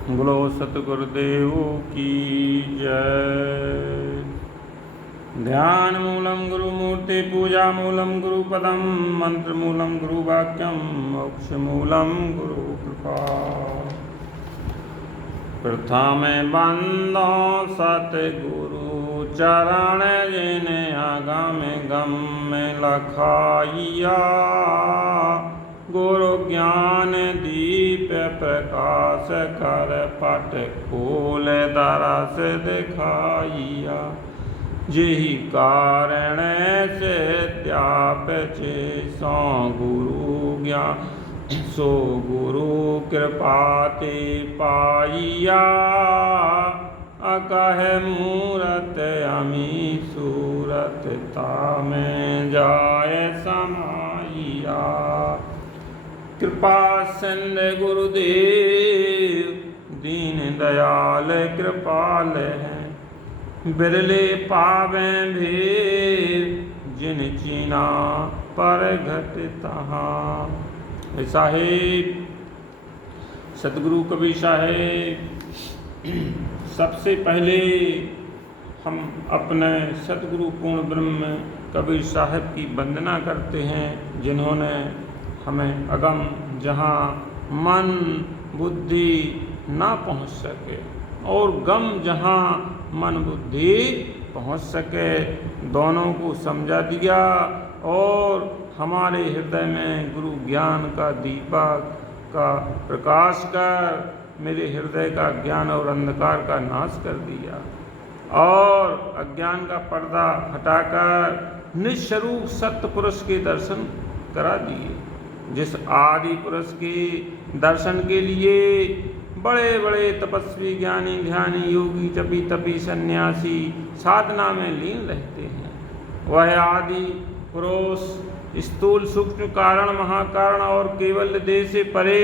बोलो सतगुरुदेव की जय। ध्यान मूलम गुरु मूर्ति पूजा मूलम गुरुपदम मंत्र मूलम गुरु वाक्यम मोक्ष मूलम गुरु कृपा। प्रथम बंदो सतगुरु चरण जिने आगम गम में लखाइया। गुरु ज्ञान दीप प्रकाश कर पट खोल दरस दिखाइया। जेहि कारण से त्याप चे सो गुरु ज्ञान सो गुरु कृपा ते पाइया। अकह मूरत अमी सूरत तामे जाय समाइया। कृपा सिंधु गुरुदेव दीन दयाल कृपाल है। बिरले पावे भेद जिन चीना पर घट तहाँ। साहेब सतगुरु कबीर साहेब, सबसे पहले हम अपने सतगुरु पूर्ण ब्रह्म कबीर साहब की वंदना करते हैं, जिन्होंने हमें अगम जहाँ मन बुद्धि ना पहुँच सके और गम जहाँ मन बुद्धि पहुँच सके, दोनों को समझा दिया और हमारे हृदय में गुरु ज्ञान का दीपक का प्रकाश कर मेरे हृदय का ज्ञान और अंधकार का नाश कर दिया और अज्ञान का पर्दा हटाकर निस्वरूप सत्य पुरुष के दर्शन करा दिए। जिस आदि पुरुष के दर्शन के लिए बड़े बड़े तपस्वी ज्ञानी ध्यानी योगी जपी तपी सन्यासी साधना में लीन रहते हैं, वह आदि पुरुष स्थूल सूक्ष्म कारण महाकारण और केवल देह से परे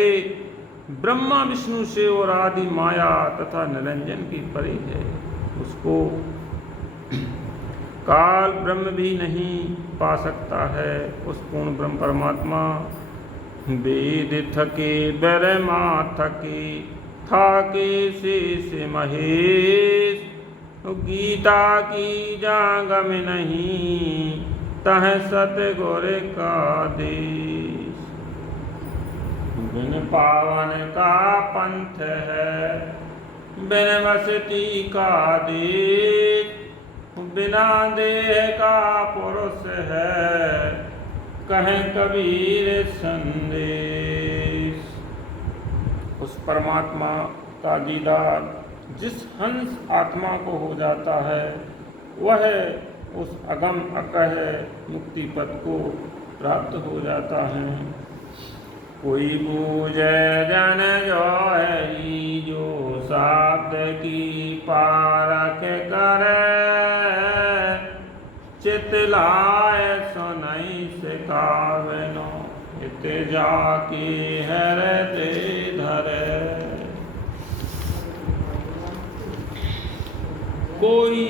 ब्रह्मा विष्णु से और आदि माया तथा निरंजन की परे है। उसको काल ब्रह्म भी नहीं पा सकता है। उस पूर्ण ब्रह्म परमात्मा वेद थके ब्रह्मा थके थाके शेष महेश। गीता की जांग में नहीं तह सतगुर का देश। बिन पावन का पंथ है बिन वसती का देश। बिना देह का पुरुष है कहें कबीर संदेश। उस परमात्मा का दीदार जिस हंस आत्मा को हो जाता है, वह उस अगम अकह मुक्ति पद को प्राप्त हो जाता है। कोई बूझे जन जो है जो शब्द की पारख करे। चित लाए सुनई सिखावनो इत जाके हृदय धरे। कोई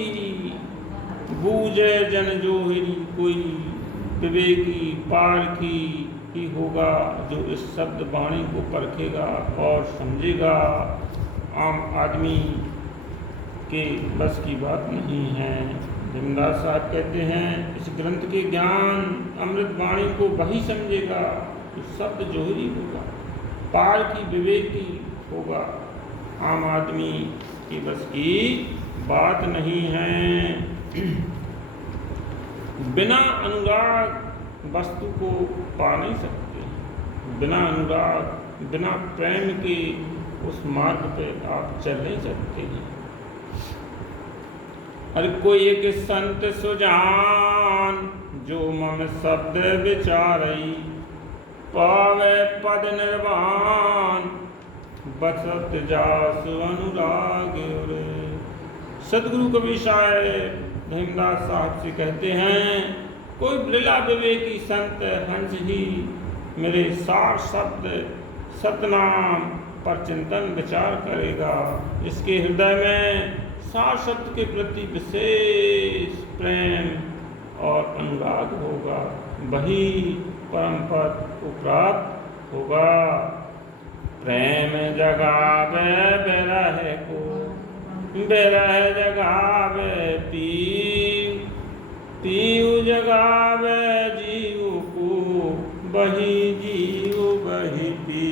बूझे जन जोहरी, कोई विवेकी पारखी ही होगा जो इस शब्द वाणी को परखेगा और समझेगा। आम आदमी के बस की बात नहीं है। धर्मदास साहब कहते हैं, इस ग्रंथ के ज्ञान अमृत वाणी को वही समझेगा जो शब्द जोहरी होगा, पारखी विवेकी होगा। आम आदमी की बस की बात नहीं है। बिना अनुराग वस्तु को पा नहीं सकते। बिना अनुराग बिना प्रेम के उस मार्ग पे आप चल नहीं सकते हैं। हर कोई एक संत सुजान जो मम शब्द विचारई। पावे पद निर्वाण बसत जासु अनुराग रे। सतगुरु कबीर साहब धर्मदास साहब से कहते हैं, कोई बिरला विवेकी संत हंस ही मेरे सार शब्द सतनाम पर चिंतन विचार करेगा। इसके हृदय में सार शब्द के प्रति विशेष प्रेम और अनुराग होगा, वही परम पद को प्राप्त होगा। प्रेम जगावे बिरह जगावे पीऊ, पीऊ जगावे जीव को, बही जीव बही पी।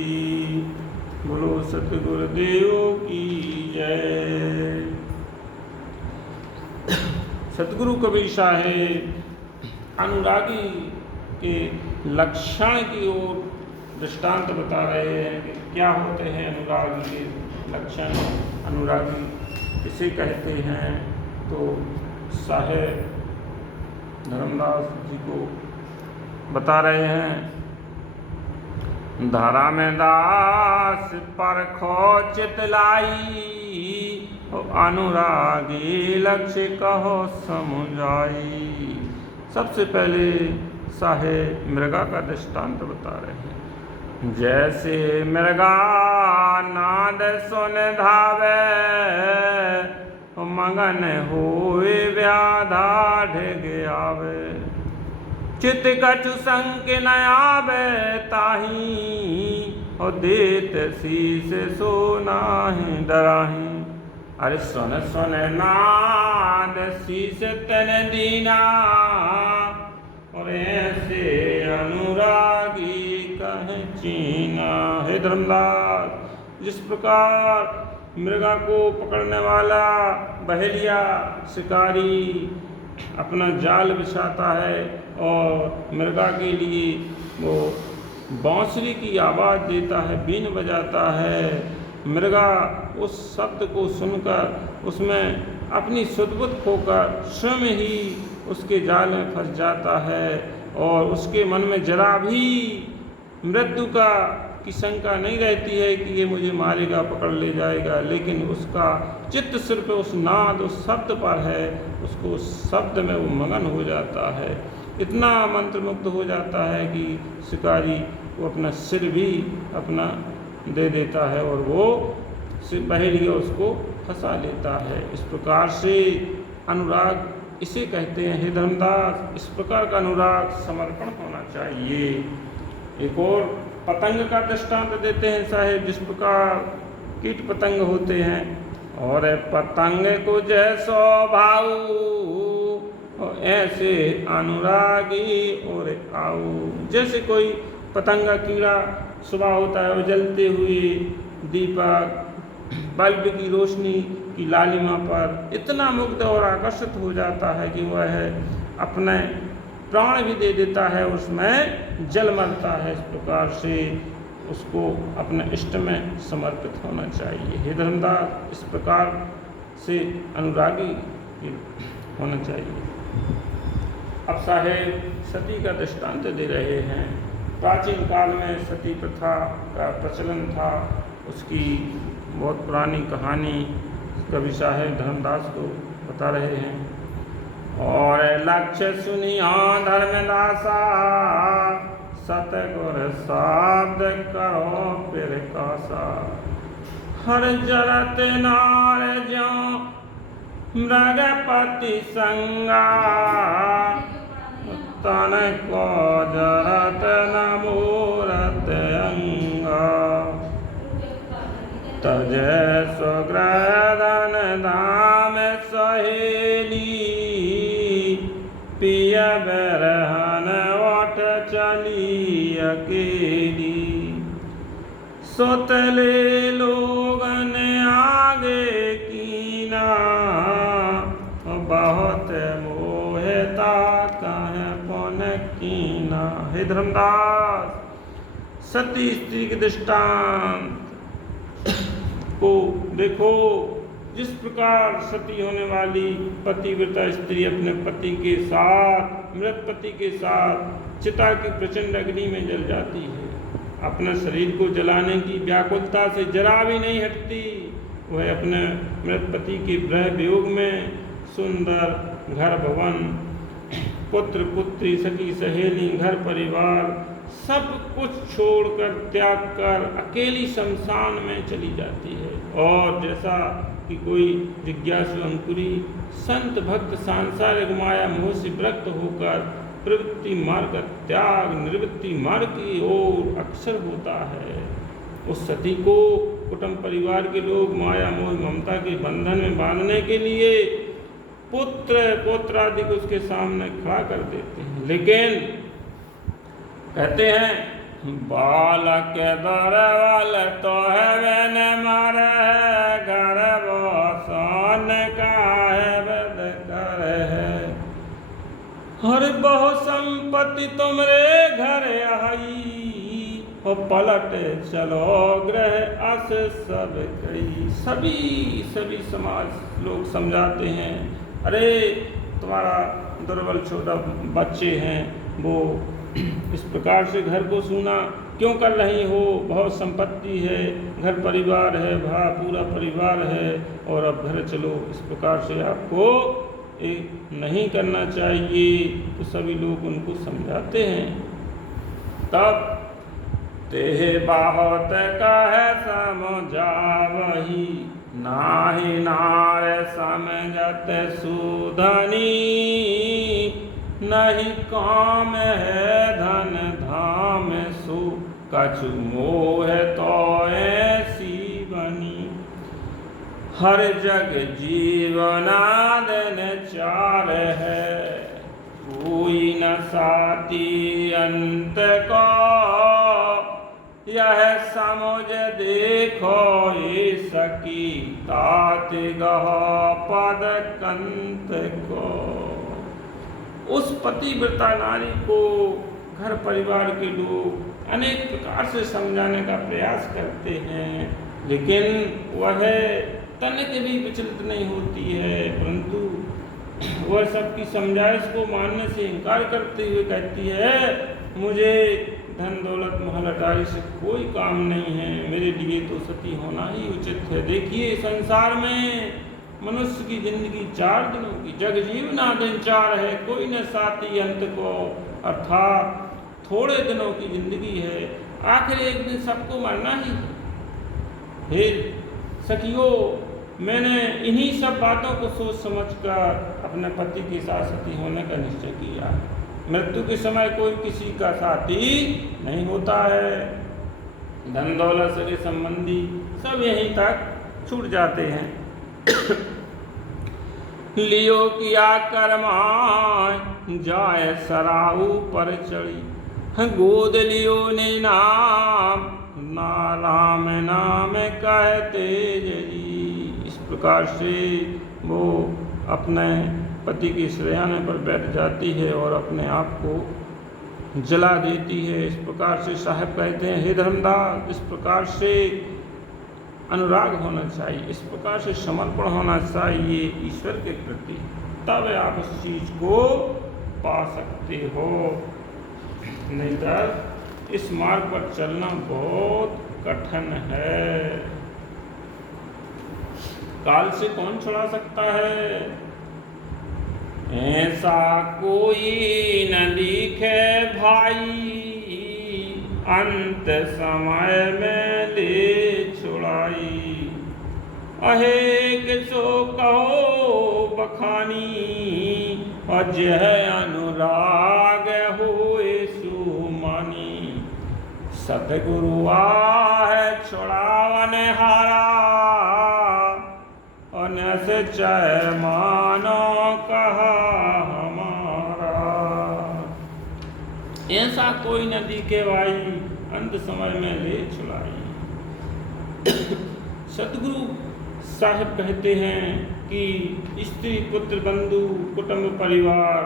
बोलो सतगुरुदेव की जय। सतगुरु कबीर साहेब अनुरागी के लक्षण की ओर दृष्टांत बता रहे हैं कि क्या होते हैं अनुरागी के लक्षण, अनुरागी किसे कहते हैं। तो साहेब धर्मदास जी को बता रहे हैं, धारा में दास परखो चितलाई, अनुरागी लक्ष्य कहो समुझाई। सबसे पहले साहेब मृगा का दृष्टांत बता रहे हैं। जैसे मृगा नाद सुन धावे, मगन होए व्याधा ढेग आवे, चित कछु संग न आवे ताही, और देत शीस सो नाहि डराही। अरे सुन सुन नाद शीस तन दीना, और ऐसे अनुरागी कहे चीना। हे धर्मदास, जिस प्रकार मृगा को पकड़ने वाला बहेलिया शिकारी अपना जाल बिछाता है और मृगा के लिए वो बांसुरी की आवाज़ देता है, बीन बजाता है, मृगा उस शब्द को सुनकर उसमें अपनी सुध-बुध खोकर स्वयं ही उसके जाल में फंस जाता है और उसके मन में जरा भी मृत्यु की शंका नहीं रहती है कि ये मुझे मारेगा, पकड़ ले जाएगा, लेकिन उसका चित्त सिर्फ उस नाद, उस शब्द पर है, उसको उस शब्द में वो मगन हो जाता है। इतना मंत्रमुग्ध हो जाता है कि शिकारी वो अपना सिर भी अपना दे देता है और वो बहेलिया उसको फंसा लेता है। इस प्रकार से अनुराग इसे कहते हैं। हे धर्मदास, इस प्रकार का अनुराग समर्पण होना चाहिए। एक और पतंग का दृष्टांत देते हैं साहेब, जिस प्रकार कीट पतंग होते हैं। और पतंग को जैसो भाऊ, और ऐसे अनुरागी और आऊ। जैसे कोई पतंग कीड़ा सुबह होता है, वो जलते हुए दीपक बल्ब की रोशनी की लालिमा पर इतना मुग्ध और आकर्षित हो जाता है कि वह अपने प्राण भी दे देता है, उसमें जल मरता है। इस प्रकार से उसको अपने इष्ट में समर्पित होना चाहिए। हे धर्मदास, इस प्रकार से अनुरागी होना चाहिए। अब साहेब सती का दृष्टांत दे रहे हैं। प्राचीन काल में सती प्रथा का प्रचलन था, उसकी बहुत पुरानी कहानी कवि साहेब धर्मदास को बता रहे हैं। और लक्ष्य सुनिया धर्मदासा, सतगुर शब्द करो फिर कासा। हर जरत नार जो मृगपति संगा, तन को जरत न मूरत अंगा। तजै स्वग्रधन धाम सहेली, पिय बरहन ओठ चली अकेली। सोतले लोगन आगे कीना, बहुत मोहता कहे पुन कीना। हे धर्मदास, सती स्त्री के दृष्टांत को देखो। जिस प्रकार सती होने वाली पतिव्रता स्त्री अपने पति के साथ, मृत पति के साथ चिता की प्रचंड अग्नि में जल जाती है, अपने शरीर को जलाने की व्याकुलता से जरा भी नहीं हटती। वह अपने मृत पति के विरह वियोग में सुंदर घर भवन, पुत्र पुत्री, सखी सहेली, घर परिवार सब कुछ छोड़कर, त्याग कर अकेली शमशान में चली जाती है। और जैसा कि कोई जिज्ञासु अंकुरी संत भक्त सांसारिक माया मोह से विरक्त होकर प्रवृत्ति मार्ग का त्याग निवृत्ति मार्ग की ओर अक्षर होता है, उस सती को कुटुंब परिवार के लोग माया मोह ममता के बंधन में बांधने के लिए पुत्र पुत्र आदि को उसके सामने खड़ा कर देते हैं। लेकिन कहते हैं बालक दर वाल तो है वैन मारे घर बसन का है वध कर है। हर बहु संपत्ति तुमरे घर आई और पलट चलो ग्रह अस सब कई। सभी समाज लोग समझाते हैं, अरे तुम्हारा दुर्बल छोटा बच्चे हैं, वो इस प्रकार से घर को सूना क्यों कर रही हो, बहुत संपत्ति है, घर परिवार है, पूरा परिवार है, और अब घर चलो, इस प्रकार से आपको एक नहीं करना चाहिए। तो सभी लोग उनको समझाते हैं। तब तेह बहुत कह समझावही नाहि नार समझत सुधनी। नहीं काम है धन धाम सु कछु मोह तो ऐसी बनी। हर जग जीवनादन चार है कोई न साथी अंत को। यह समझ देखो ये सकी तात गह पद कंत को। उस पतिव्रता नारी को घर परिवार के लोग अनेक प्रकार से समझाने का प्रयास करते हैं, लेकिन वह तनिक भी विचलित नहीं होती है, परंतु वह सबकी समझाइश को मानने से इनकार करते हुए कहती है, मुझे धन दौलत महल अटारी से कोई काम नहीं है, मेरे लिए तो सती होना ही उचित है। देखिए संसार में मनुष्य की जिंदगी 4 दिनों की, जग जीवना दिन 4 है, कोई न साथी अंत को, अर्थात थोड़े दिनों की जिंदगी है, आखिर एक दिन सबको मरना ही है। हे सखियों, मैंने इन्हीं सब बातों को सोच समझकर अपने पति के साथ सती होने का निश्चय किया। मृत्यु के समय कोई किसी का साथी नहीं होता है, धन दौलत सगे संबंधी सब यहीं तक छूट जाते हैं। लियो किया कर्माय जाए सराहू पर चढ़ी। गोद लियो ने नाम ना राम नाम कहते जरी। इस प्रकार से वो अपने पति के शयन पर बैठ जाती है और अपने आप को जला देती है। इस प्रकार से साहब कहते हैं, हे धर्मदास, इस प्रकार से अनुराग होना चाहिए, इस प्रकार से समर्पण होना चाहिए ईश्वर के प्रति, तब आप उस चीज को पा सकते हो। नहीं तो इस मार्ग पर चलना बहुत कठिन है। काल से कौन छुड़ा सकता है? ऐसा कोई न दिखे भाई, अंत समय में ले छुड़ाई। अहेक सो कहो बखानी, अजह अनुराग होए सुमानी। सतगुरु आहे छुड़ावन हारा, अनस चय मानो कहा हमारा। ऐसा कोई न दिखे भाई, अंत समय में ले छुड़ाई। सतगुरु साहिब कहते हैं कि स्त्री पुत्र बंधु कुटुंब परिवार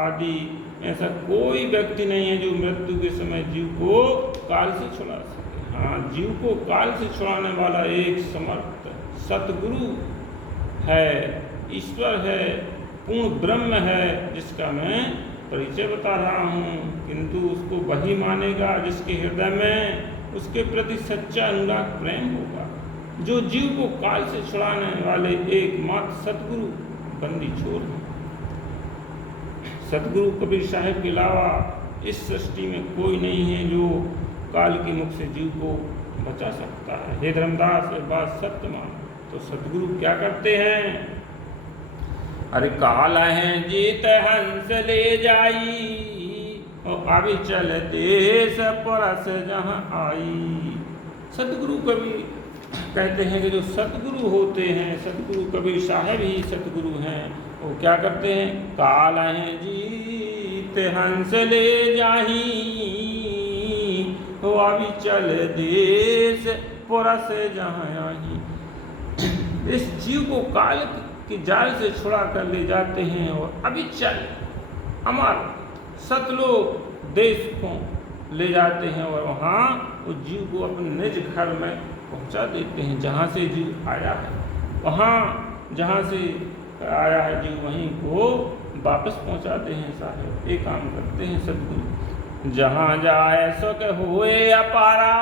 आदि ऐसा कोई व्यक्ति नहीं है जो मृत्यु के समय जीव को काल से छुड़ा सके। हाँ, जीव को काल से छुड़ाने वाला एक समर्थ सतगुरु है, ईश्वर है, पूर्ण ब्रह्म है, जिसका मैं परिचय बता रहा हूँ। किंतु उसको वही मानेगा जिसके हृदय में उसके प्रति सच्चा अनुराग प्रेम होगा, जो जीव को काल से छुड़ाने वाले एकमात्र सतगुरु बंदी छोर हैं। सतगुरु कबीर साहिब के अलावा इस सृष्टि में कोई नहीं है जो काल के मुख से जीव को बचा सकता है। हे धर्मदास, ये बात सत्य मान। तो सतगुरु क्या करते हैं? अरे काल है जीत हंस ले जाई, और अभी चल देश परस जहाँ आई। सतगुरु कभी कहते हैं कि जो सतगुरु होते हैं, सतगुरु कबीर साहब ही सतगुरु हैं, वो क्या करते हैं, काल हैं जीत हंस ले जाही, हो अभी चल देश पुरस जहाँ आही। इस जीव को काल के जाल से छुड़ा कर ले जाते हैं और अभी चल अमर सतलोक देश को ले जाते हैं और वहाँ उस जीव को अपने निज घर में पहुँचा देते हैं, जहाँ से जीव आया है, वहाँ जहाँ से आया है जीव वहीं को वापस पहुँचाते हैं। साहब ये काम करते हैं सतगुरु। जहाँ जाए सुख हुए अपारा,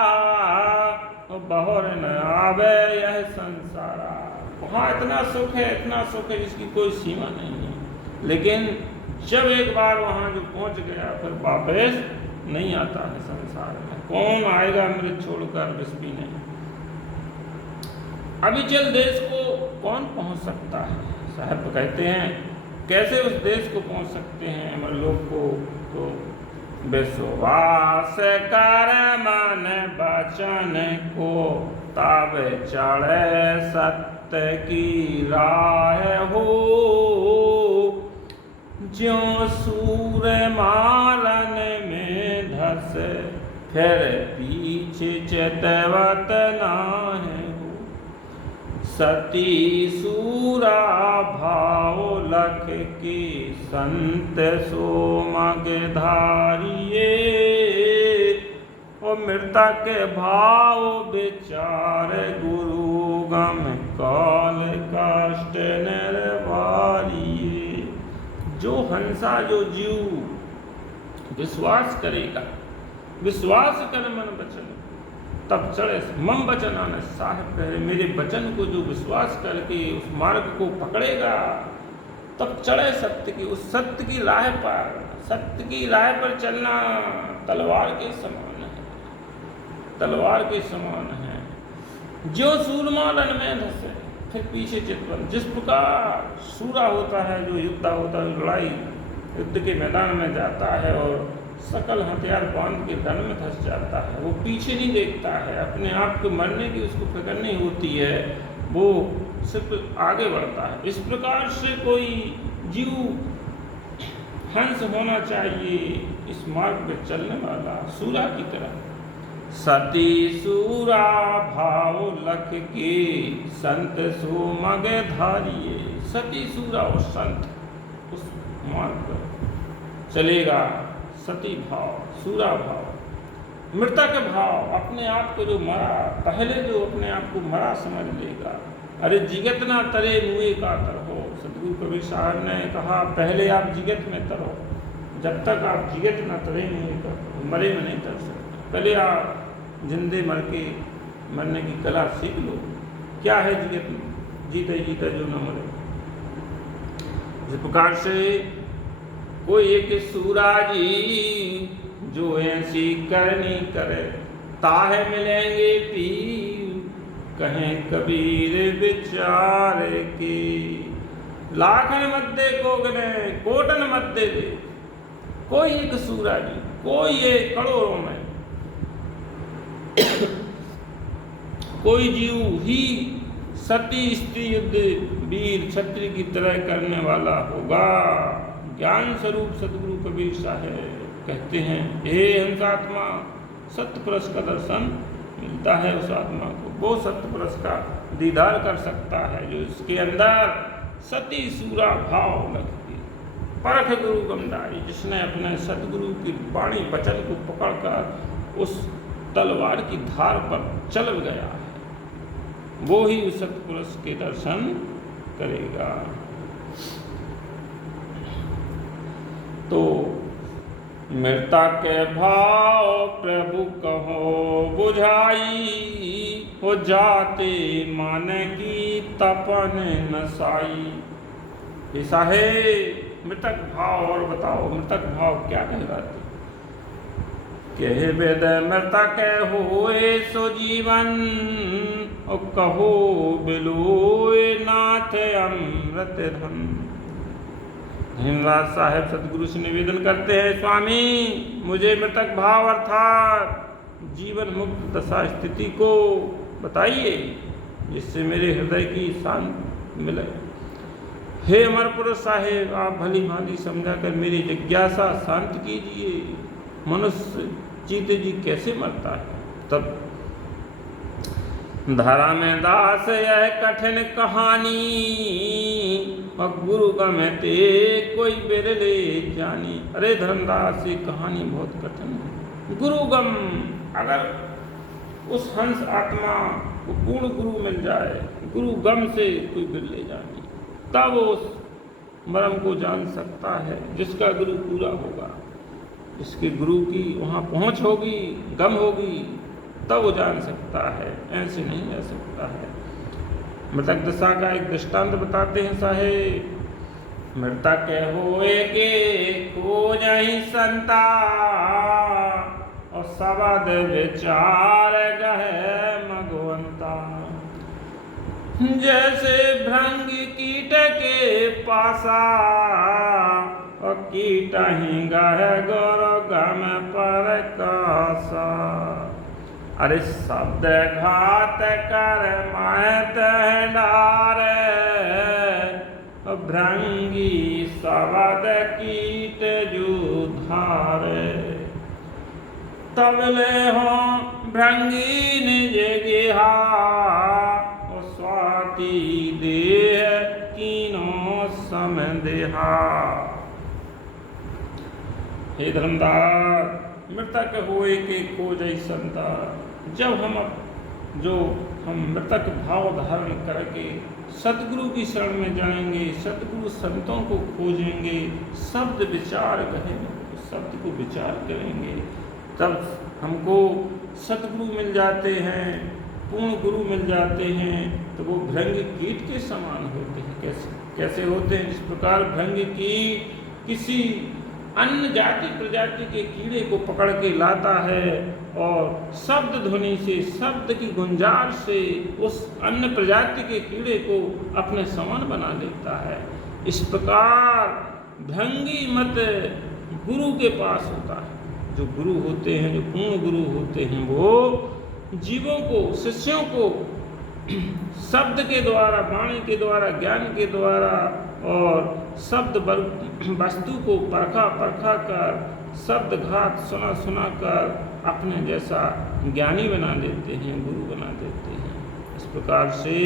बहुर न आवे यह संसारा। वहाँ इतना सुख है जिसकी कोई सीमा नहीं है, लेकिन जब एक बार वहाँ जो पहुँच गया फिर वापस नहीं आता है संसार में। कौन आएगा अमृत छोड़कर विष पीने? अभी चल देश को कौन पहुँच सकता है? साहब कहते हैं कैसे उस देश को पहुँच सकते हैं अमर लोक को? तो विश्वास कर मन बचन को, तब चढ़े सत्य की राह हो। ज्यों सूर मारन में धस, फिर पीछे चेतवत नाहि हो। सती सूरा भाव लख के, संत सो मग धारिये। और मृतक भाव विचार, गुरु गम काल काष्ट निर्वारिये। जो हंसा जो जीव विश्वास करेगा, विश्वास कर मन बचन, तब चढ़े मम वचन आने। साहब कह रहे मेरे वचन को जो विश्वास करके उस मार्ग को पकड़ेगा, तब चढ़े सत्य की, उस सत्य की राह पर। सत्य की राह पर चलना तलवार के समान है, तलवार के समान है। जो सूरमा रण में धसे, फिर पीछे चितवन। जिस प्रकार सूरा होता है, जो युद्ध होता है, लड़ाई युद्ध के मैदान में जाता है और सकल हथियार बांध के रण में धंस जाता है, वो पीछे नहीं देखता है, अपने आप को मरने की उसको फिक्र नहीं होती है, वो सिर्फ आगे बढ़ता है। इस प्रकार से कोई जीव हंस होना चाहिए, इस मार्ग पर चलने वाला सूरा की तरह। सती सूरा भाव लख के, संत सो मग धारिये। सती सूरा और संत उस मार्ग पर चलेगा। सती भाव, सूरा भाव, मृतक भाव, अपने आप को जो मरा, पहले जो अपने आप को मरा समझ लेगा। अरे जिगत ना तरे मुए का तरहो। सतगुरु कबीर साहब ने कहा पहले आप जिगत में तरो, जब तक आप जिगत ना तरे मुए का तरहो, मरे में नहीं तर सकते। पहले आप जिंदे मर के मरने की कला सीख लो। क्या है जिगत में? जीते जीते जो न मरे। इस प्रकार से कोई एक सूरा जी जो ऐसी करनी करे, ताहे मिलेंगे पीर, कहें कबीर विचार की। लाखन मध्य को गने कोटन मध्य दे। कोई एक सूरा जी, कोई एक करोड़ों में कोई जीव ही सती स्त्री युद्ध वीर क्षत्रिय की तरह करने वाला होगा। ज्ञान स्वरूप सतगुरु कबीर साहब कहते हैं, हे हंसात्मा, सत्य पुरुष का दर्शन मिलता है उस आत्मा को। वो सत्य पुरुष का दीदार कर सकता है जो इसके अंदर सती सूरा भाव लगती। परख गुरु गमदारी, जिसने अपने सतगुरु की वाणी वचन को पकड़कर उस तलवार की धार पर चल गया है, वो ही उस सतपुरुष के दर्शन करेगा। तो मृता के भाव प्रभु कहो बुझाई, हो जाते मान की तपन नसाई। ऐसा है मृतक भाव। और बताओ मृतक भाव क्या कहलाते? कहे वेद मृतक होए सो जीवन, और कहो बिलोए नाथ अमृत धन। हिमराज साहब सतगुरु से निवेदन करते हैं, स्वामी मुझे मृतक भाव अर्थात जीवन मुक्त दशा स्थिति को बताइए। जिससे मेरे हृदय की शांति मिले। हे अमर पुरुष साहेब, आप भली भांति समझा कर मेरी जिज्ञासा शांत कीजिए। मनुष्य जीते जी कैसे मरता है? तब धरा में दास यह कठिन कहानी, और गुरु गमते कोई बिरले जानी। अरे धर्मदास, ये कहानी बहुत कठिन है। गुरु गम, अगर उस हंस आत्मा को पूर्ण गुरु मिल जाए, गुरु गम से कोई बिरले जानी, तब उस मर्म को जान सकता है जिसका गुरु पूरा होगा, जिसके गुरु की वहाँ पहुँच होगी, गम होगी, तब वो जान सकता है, ऐसे नहीं जा सकता है। मृतक दशा का एक दृष्टांत बताते हैं साहेब। मृतक होए के खोजहि संता, और सबद विचार गहे मगवंता। जैसे भृंग कीट के पासा, और कीट ही गहे गौर गम पर कासा। अरे शब्द घात कर मात डारे, भृंगी सबद कीट जो धारे। तब ले हो भृंगी निज गेहा, स्वाति देह कीनो सम देहा। हे धर्मदास, मृतक होए के खोजहि संता। जब हम मृतक भाव धारण करके सतगुरु की शरण में जाएंगे, सतगुरु संतों को खोजेंगे, शब्द विचार कहेंगे, शब्द को विचार करेंगे, तब हमको सतगुरु मिल जाते हैं, पूर्ण गुरु मिल जाते हैं। तो वो भृंग कीट के समान होते हैं। कैसे होते हैं? जिस प्रकार भृंग कीट किसी अन्य जाति प्रजाति के कीड़े को पकड़ के लाता है और शब्द ध्वनि से, शब्द की गुंजार से उस अन्य प्रजाति के कीड़े को अपने समान बना लेता है, इस प्रकार भृंगी मत गुरु के पास होता है। जो गुरु होते हैं, जो पूर्ण गुरु होते हैं, वो जीवों को, शिष्यों को शब्द के द्वारा, वाणी के द्वारा, ज्ञान के द्वारा और शब्द वस्तु को परखा कर, शब्द घात सुना कर अपने जैसा ज्ञानी बना देते हैं, गुरु बना देते हैं। इस प्रकार से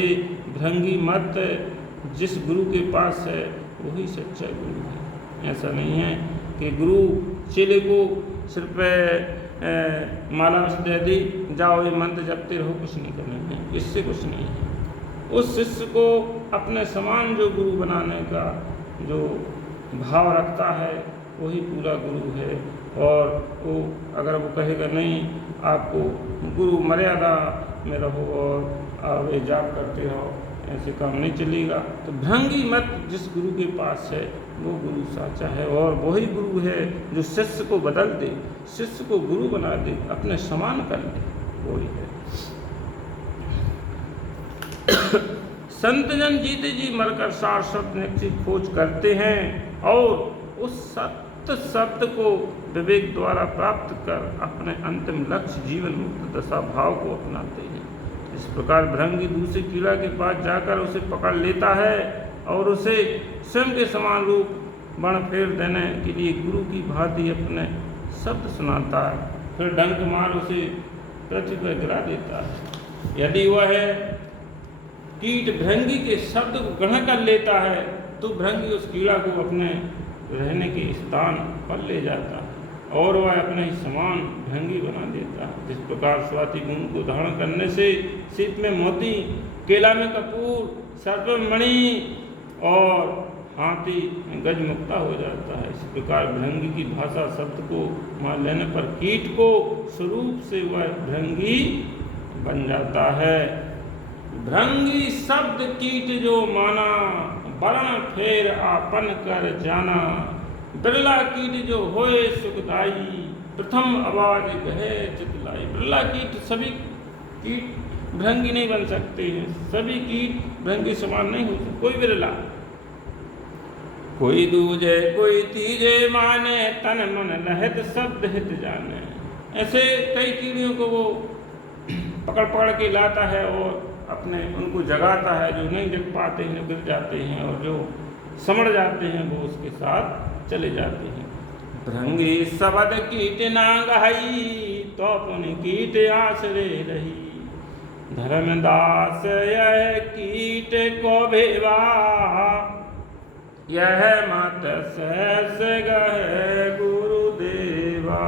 भृंगी मत जिस गुरु के पास है वही सच्चा गुरु है। ऐसा नहीं है कि गुरु चेले को सिर पे माला दे दी, जाओ ये मंत्र जपते रहो, कुछ नहीं करना है, इससे कुछ नहीं है। उस शिष्य को अपने समान जो गुरु बनाने का जो भाव रखता है वही पूरा गुरु है। और वो अगर वो कहेगा नहीं, आपको गुरु मर्यादा में रहो और आप ये जाप करते रहो, ऐसे काम नहीं चलेगा। तो भृंगी मत जिस गुरु के पास है वो गुरु साचा है, और वही गुरु है जो शिष्य को बदल दे, शिष्य को गुरु बना दे, अपने समान कर दे, वही है। संत जन जीते जी मरकर सार शब्द की खोज करते हैं और उस सत्य शब्द को विवेक द्वारा प्राप्त कर अपने अंतिम लक्ष्य जीवन मुक्त दशा भाव को अपनाते हैं। इस प्रकार भृंगी दूसरे कीड़ा के पास जाकर उसे पकड़ लेता है और उसे स्वयं के समान रूप बण फेर देने के लिए गुरु की भांति अपने शब्द सुनाता है, फिर डंक मार उसे पृथ्वी पर गिरा देता है। यदि वह कीट भृंगी के शब्द को ग्रहण कर लेता है तो भृंगी उस कीड़ा को अपने रहने के स्थान पर ले जाता है और वह अपने समान भृंगी बना देता है। जिस प्रकार स्वाति गुण को धारण करने से शीत में मोती, केला में कपूर, सर्प में मणि और हाथी गज मुक्ता हो जाता है। इस प्रकार भृंगी की भाषा शब्द को मान लेने पर कीट को स्वरूप से वह भृंगी बन जाता है। भृंगी शब्द कीट जो माना, वर्ण फेर आपन कर जाना। बिरला कीट जो होए सुखदाई, प्रथम आवाज कहे चितलाई। बिरला कीट, सभी कीट भृंगी नहीं बन सकते हैं, सभी कीट भृंगी समान नहीं हो सकते। कोई बिरला, कोई दूजे कोई तीजे माने, तन मन लहित शब्द हित जाने। ऐसे कई कीड़ियों को वो पकड़ के लाता है और अपने उनको जगाता है, जो नहीं जग पाते हैं गिर जाते हैं, और जो समझ जाते हैं वो उसके साथ चले जाते हैं। भृंगी शबद कीट ना गहई, तो पुनि कीट आश्रे रही। धर्मदास यह कीट को भेवा, यह मत सहस गहे गुरुदेवा।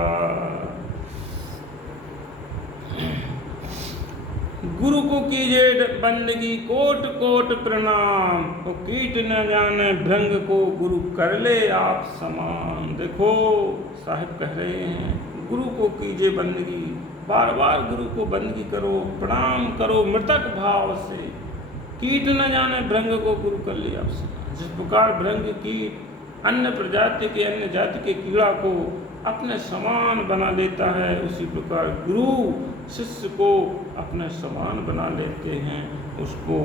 गुरु को कीजिए बंदगी कोट कोट प्रणाम, वो कीट न जाने भृंग को गुरु कर ले आप समान। देखो साहिब कह रहे हैं गुरु को कीजिए बंदगी, बार बार गुरु को बंदगी करो, प्रणाम करो मृतक भाव से। कीट न जाने भृंग को गुरु कर ले आप समान। जिस प्रकार भृंग कीट अन्य प्रजाति के अन्य जाति के कीड़ा को अपने समान बना लेता है, उसी प्रकार गुरु शिष्य को अपने समान बना लेते हैं, उसको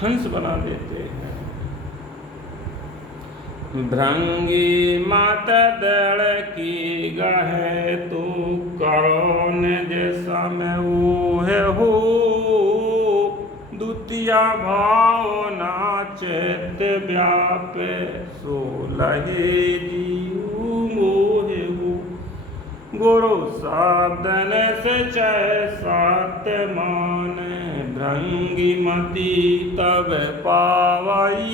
हंस बना देते हैं। भृंगी मात दड़ की गहे, तो करो निज समय ओहे हो। द्वितीय भाव नाचत व्यापे, सो लहे जीव मोहे हो। गुरु साधन से चय सत्य माने, भृंगी मति तब पावई।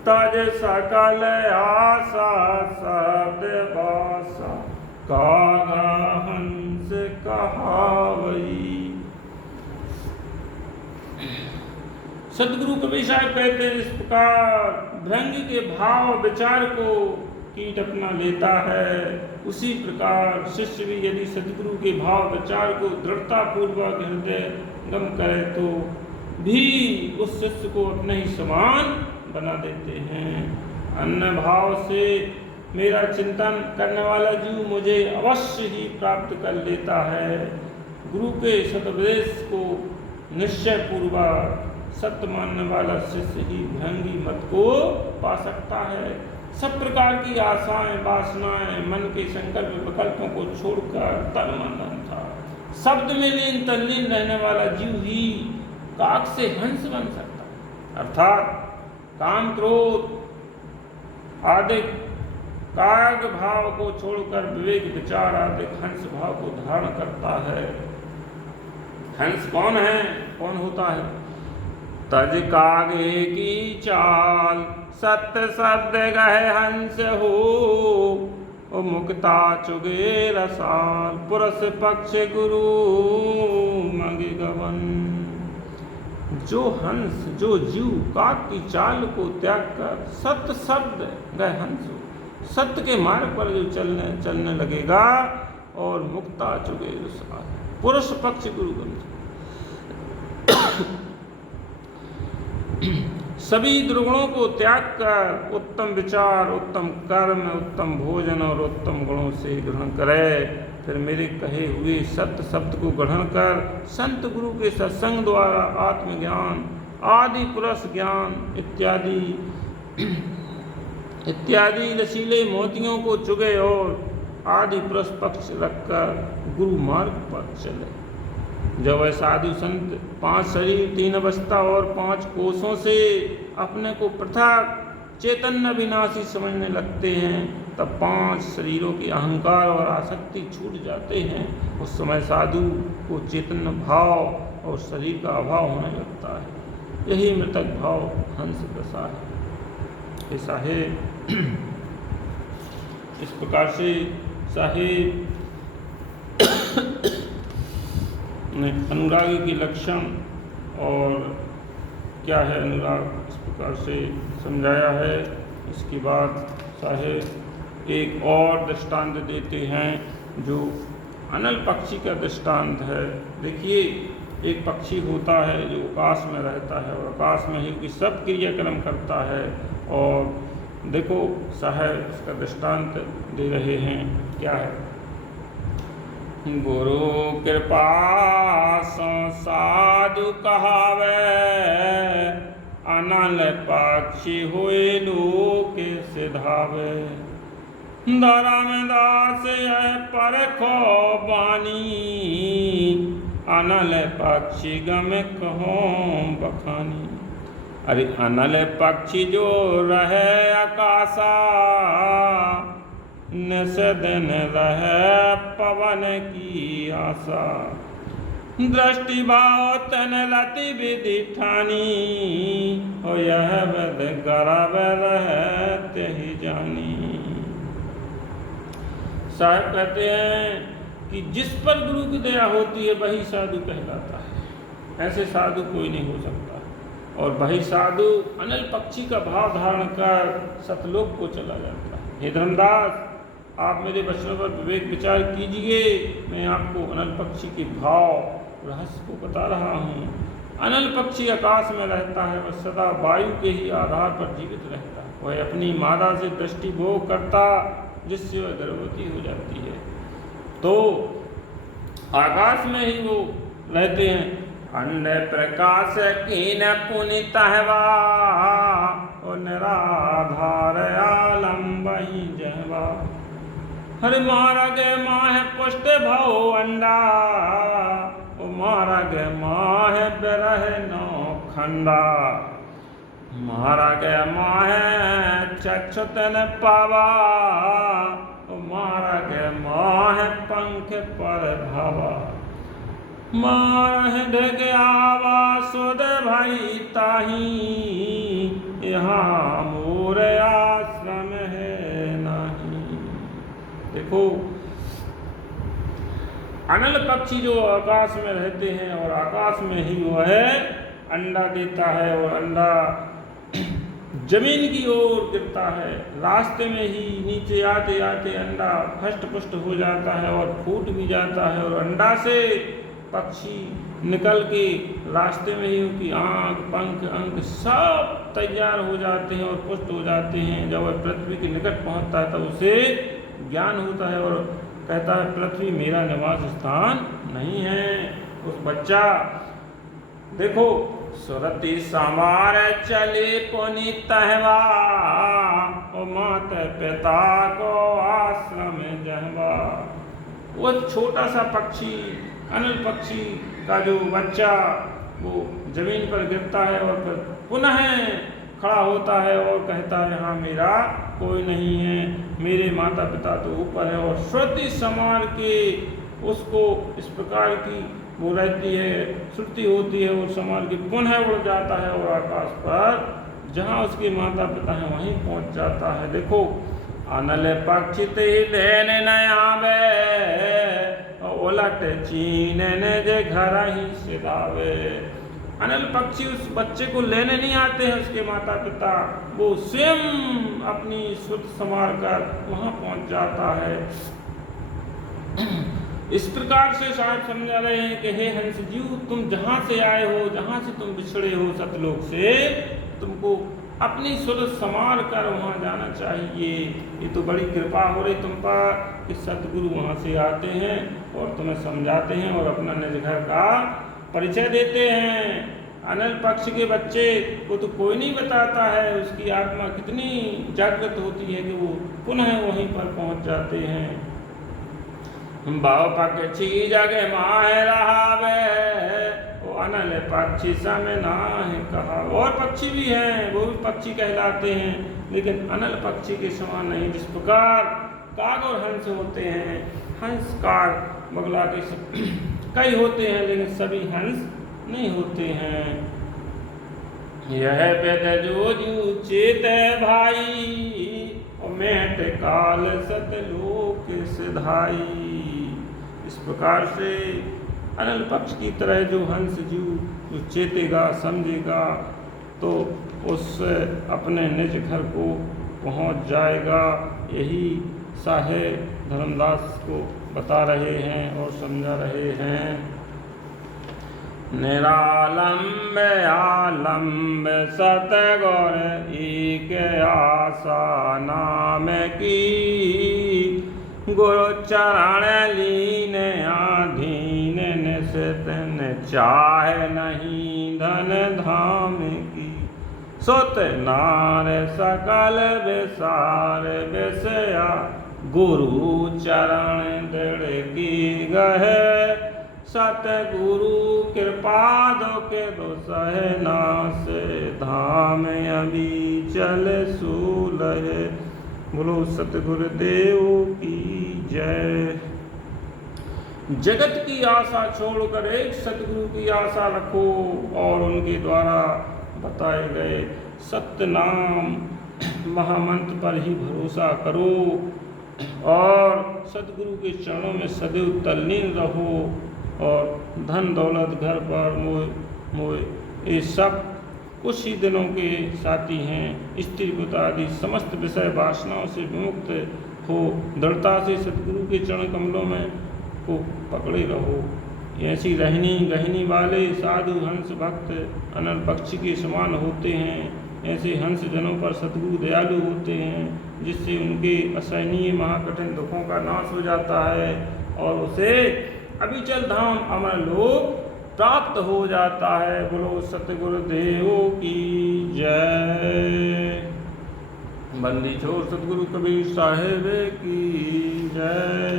तज सकल आशा शब्द भाषा, कागा हंस कहावई। सदगुरु कबीर साहब कहते हैं, इस प्रकार भृंगी के भाव विचार को कीट अपना लेता है, उसी प्रकार शिष्य भी यदि सदगुरु के भाव विचार को दृढ़ता पूर्वक हृदय गम करे तो भी उस शिष्य को अपने ही समान बना देते हैं। अन्य भाव से मेरा चिंतन करने वाला जीव मुझे अवश्य ही प्राप्त कर लेता है। गुरु के सदुपदेश को निश्चय पूर्वक सत्य मानने वाला शिष्य ही भृंगी मत को पा सकता है। सब प्रकार की आशाएं वासनाएं मन के संकल्प विकल्पों को छोड़कर तन मन धन था शब्द में लीन तल्लीन रहने वाला जीव ही काक से हंस बन सकता है। अर्थात काम क्रोध आदि काग भाव को छोड़कर विवेक विचार आदि हंस भाव को धारण करता है। हंस कौन है, कौन होता है? तज कागे की चाल, सत्य शब्द गहे हंस हो। ओ मुक्ता चुगे रसाल, पुरस पक्ष गुरु मंगे गवन। जो हंस जो जीव काग की चाल को त्याग कर सत्य शब्द गए हंस हो, सत्य के मार्ग पर जो चलने लगेगा और मुक्ता चुगे रसाल, पुरुष पक्ष गुरु बन सभी दुर्गुणों को त्याग कर उत्तम विचार, उत्तम कर्म, उत्तम भोजन और उत्तम गुणों से ग्रहण करे। फिर मेरे कहे हुए सत्य शब्द को ग्रहण कर संत गुरु के सत्संग द्वारा आत्मज्ञान, आदि पुरुष ज्ञान इत्यादि रसीले मोतियों को चुगे और आदि पुरुष पक्ष रखकर गुरु मार्ग पर चले। जब वह साधु संत 5 शरीर 3 अवस्था और 5 कोशों से अपने को पृथक चैतन्य विनाशी समझने लगते हैं, तब 5 शरीरों के अहंकार और आसक्ति छूट जाते हैं। उस समय साधु को चैतन्य भाव और शरीर का अभाव होने लगता है। यही मृतक भाव हंस दशा है। ऐसा है। इस प्रकार से साहिब ने अनुरागी की लक्षण और क्या है अनुराग इस प्रकार से समझाया है। इसके बाद साहिब एक और दृष्टांत देते हैं जो अनल पक्षी का दृष्टांत है। देखिए, एक पक्षी होता है जो आकाश में रहता है और आकाश में ही की सब क्रियाक्रम करता है। और देखो साहिब इसका दृष्टांत दे रहे हैं, क्या है? गुरु कृपा साधु कहावे, अनल पक्षी हुए लोक सिधावे। धर्मदास परखो बानी, अनल पक्षी गम कहों बखानी। अरे अनल पक्षी जो रहे आकाशा, निस दिन रहे पवन की आशा। दृष्टि भाव तन लति विधि ठानी, हो यह वेद गर्भ रहे तेहि जानी। साहब कहते हैं कि जिस पर गुरु की दया होती है वही साधु कहलाता है, ऐसे साधु कोई नहीं हो सकता। और वही साधु अनल पक्षी का भाव धारण कर सतलोक को चला जाता है। हे धर्मदास, आप मेरे वचनों पर विवेक विचार कीजिए। मैं आपको अनल पक्षी के भाव रहस्य को बता रहा हूँ। अनल पक्षी आकाश में रहता है, वह सदा वायु के ही आधार पर जीवित रहता है। वह अपनी मादा से दृष्टि भोग करता, जिससे वह गर्भवती हो जाती है। तो आकाश में ही वो रहते हैं। अन्य प्रकाश कीन पुनित हवा, निराधार आलम वही जहवा। हर मारा गे माह पुष्ट भाव अंडा, ओ मारा गे माह बिरह नौ खंडा। मारा गे माह चक्षुतन पावा, ओ मारा गे माह पंख पर भावा। मारह ढग आवा सुध भाई ताही, यहाँ मोर आश्रम है नहीं। देखो, अनल पक्षी जो आकाश में रहते हैं और आकाश में ही वो है अंडा देता है, और अंडा जमीन की ओर गिरता है। रास्ते में ही नीचे आते आते अंडा हष्ट पुष्ट हो जाता है और फूट भी जाता है, और अंडा से पक्षी निकल के रास्ते में ही उनकी आँख पंख अंक सब तैयार हो जाते हैं और पुष्ट हो जाते हैं। जब वह पृथ्वी के निकट पहुंचता है तब उसे ज्ञान होता है और कहता है पृथ्वी मेरा निवास स्थान नहीं है। उस बच्चा देखो, सुरति समार चले पुनीत हवा, ओ मात पिता को आश्रम जहवा। वो छोटा सा पक्षी, अनल पक्षी का जो बच्चा, वो जमीन पर गिरता है और फिर पुनः खड़ा होता है और कहता है हाँ मेरा कोई नहीं है, मेरे माता पिता तो ऊपर है। और श्रुति समार के उसको इस प्रकार की वो रहती है, श्रुति होती है, और समार के पुनः उड़ जाता है और आकाश पर जहाँ उसके माता पिता हैं वहीं पहुँच जाता है। देखो, अनल पक्षी ते लेने न आवे, उलट चीन ने जे घर ही सिधावे। अनल पक्षी उस बच्चे को लेने नहीं आते हैं उसके माता पिता, वो स्वयं अपनी श्रुति संभाल कर वहाँ पहुँच जाता है। इस प्रकार से साहब समझा रहे हैं कि हे हंस जीव, तुम जहाँ से आए हो, जहाँ से तुम बिछड़े हो सतलोक से, तुमको अपनी सुरत संवार कर वहाँ जाना चाहिए। ये तो बड़ी कृपा हो रही तुम पर कि सतगुरु वहाँ से आते हैं और तुम्हें समझाते हैं और अपना निज घर का परिचय देते हैं। अनल पक्ष के बच्चे को तो कोई नहीं बताता है, उसकी आत्मा कितनी जागृत होती है कि वो पुनः वहीं पर पहुँच जाते हैं। भाव पक्षी जगे माहे रहावे, वो अनल पक्षी समय नाहि कहा। और पक्षी भी हैं, वो भी पक्षी कहलाते हैं, लेकिन अनल पक्षी के समान नहीं। जिस प्रकार काग और हंस होते हैं, हंस काग बगला के कई होते हैं, लेकिन सभी हंस नहीं होते हैं। यह वेद जो जू चेत भाई, और मेट काल सतलोक सिधाई। इस प्रकार से अनल पक्ष की तरह जो हंस जीव जो चेतेगा समझेगा तो उस अपने निज घर को पहुंच जाएगा। यही साहेब धर्मदास को बता रहे हैं और समझा रहे हैं। निरालंब आलंब सतगुर एक आशा नाम की, गुरु चरण लीन आधीन निशितन चाहे नहीं धन धाम की। सुत नार सकल विसार विषया, गुरु चरण दृढ़ की गहे, सतगुरु कृपा दो के दो सहनास धाम अभी चल सूलह। बोलो सतगुरुदेव की जय। जगत की आशा छोड़कर एक सतगुरु की आशा रखो और उनके द्वारा बताए गए सत्य नाम महामंत्र पर ही भरोसा करो और सतगुरु के चरणों में सदैव तल्लीन रहो। और धन दौलत घर पर मोह ये सब कुछ ही दिनों के साथी हैं। स्त्री पुत्र आदि समस्त विषय वासनाओं से विमुक्त हो दृढ़ता से सतगुरु के चरण कमलों में को पकड़े रहो। ऐसी रहनी गहनी वाले साधु हंस भक्त अनल पक्षी के समान होते हैं। ऐसे हंस जनों पर सतगुरु दयालु होते हैं जिससे उनके असहनीय महाकठिन दुखों का नाश हो जाता है और उसे अविचल धाम अमर लोक प्राप्त हो जाता है। बोलो सतगुरुदेव की जय। बंदी छोड़ सतगुरु कबीर साहेब की जय।